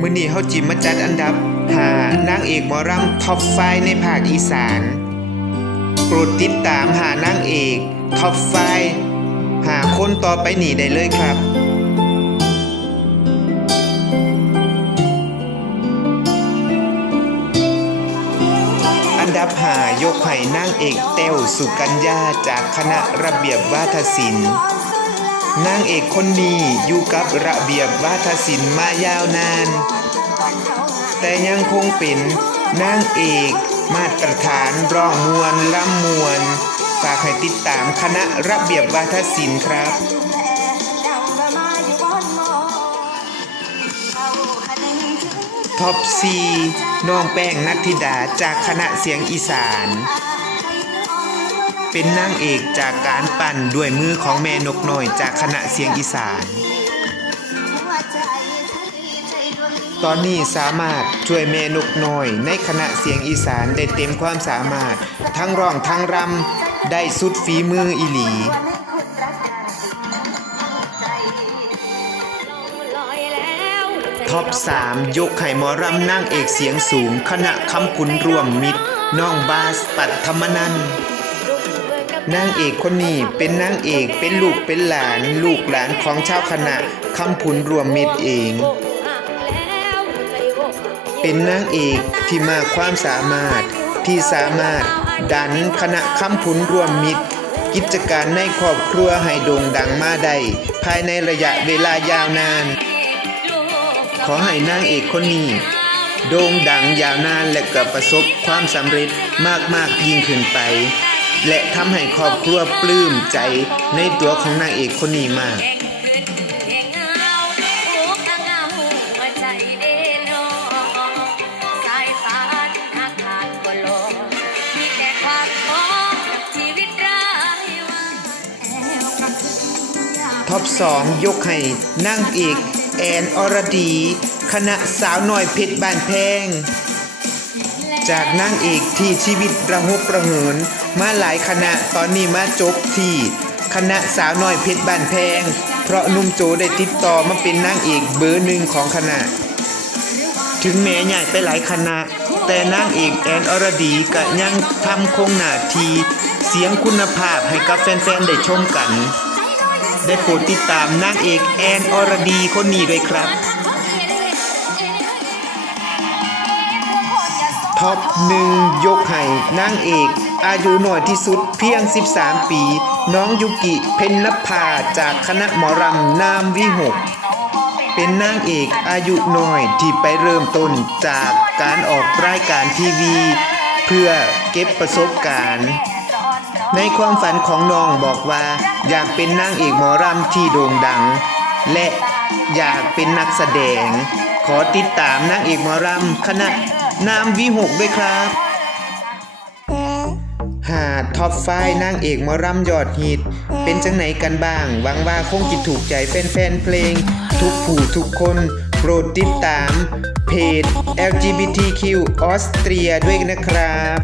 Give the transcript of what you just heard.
มื้อนี้เฮาจิมมาจัดอันดับหานางเอกหมอรำท็อปไฟในภาคอีสานโปรดติดตามหานางเอกท็อปไฟหาคนต่อไปหนีได้เลยครับอันดับหายกให้นางเอกเต้วสุกัญญาจากคณะระเบียบวาทศิลป์ นางเอกคนนี้อยู่กับระเบียบวาทศิลป์มายาวนาน แต่ยังคงเป็นนางเอกมาตรฐานร้องมวลล่ำมวลฝากให้ติดตามคณะระเบียบวาทศิลป์ครับท็อปซีน้องแป้งนัทธิดาจากคณะเสียงอีสาน เป็นนางเอกจากการปั่นด้วยมือของแม่นกน้อยจากคณะเสียงอีสาน ตอนนี้สามารถช่วยแม่นกน้อย ในคณะเสียงอีสานได้เต็มความสามารถ ทั้งร้องทั้งรำได้สุดฝีมืออีหลีท็อป 3 ยกไข่หมอรำนางเอกเสียงสูง คณะคำคุณรวมมิตร น้องบาสปัตธรรมนันท์ นางเอกคนนี้เป็นนางเอกเป็นลูกเป็นหลาน ลูกหลานของชาวคณะคำพุนรวมมิตรเอง เป็นนางเอกที่มากความสามารถที่สามารถดันคณะคำพุนรวมมิตร กิจการในครอบครัวให้โด่งดังมาได้ภายในระยะเวลายาวนาน ขอให้นางเอกคนนี้โด่งดังยาวนานและก็ประสบความสำเร็จมากๆยิ่งขึ้นไป และทำให้ครอบครัวปลื้มใจในตัวของนางเอกคนนี้มากท็อป2 ยกให้นางเอก แอนอรดี คณะสาวน้อยเพชรบ้านแพง จากนางเอกที่ชีวิตระหกระเหิน มาหลายคณะตอนนี้มาจบที่ คณะสาวน้อยเพชรบ้านแพง เพราะนุ่มโจได้ติดต่อมาเป็นนางเอกเบอร์หนึ่งของคณะ ถึงแม้ใหญ่ไปหลายคณะ แต่นางเอกแอนอรดีก็ยังทำคงหน้าทีเสียงคุณภาพให้กับแฟนๆได้ชมกัน ได้โปรดติดตามนางเอกแอนอรดีคนนี้ด้วยครับ ท็อปหนึ่งยกให้นางเอก อายุน้อยที่สุดเพียง 13 ปี น้องยุกิเพนนภาจากคณะหมอรำนามวิหก เป็นนางเอกอายุน้อยที่ไปเริ่มต้นจากการออกรายการทีวี เพื่อเก็บประสบการณ์ในความฝันของน้องบอกว่า อยากเป็นนางเอกหมอรำที่โด่งดัง และอยากเป็นนักแสดง ขอติดตามนางเอกหมอรำคณะ นามวิหกด้วยครับ หาท็อปไฟนางเอกมอรำยอดฮิต เป็นจังไหนกันบ้างหวังว่าคงจิตถูกใจแฟนๆเพลง ทุกผู้ทุกคนโปรดติดตาม เพจ LGBTQ ออสเตรียด้วยนะครับ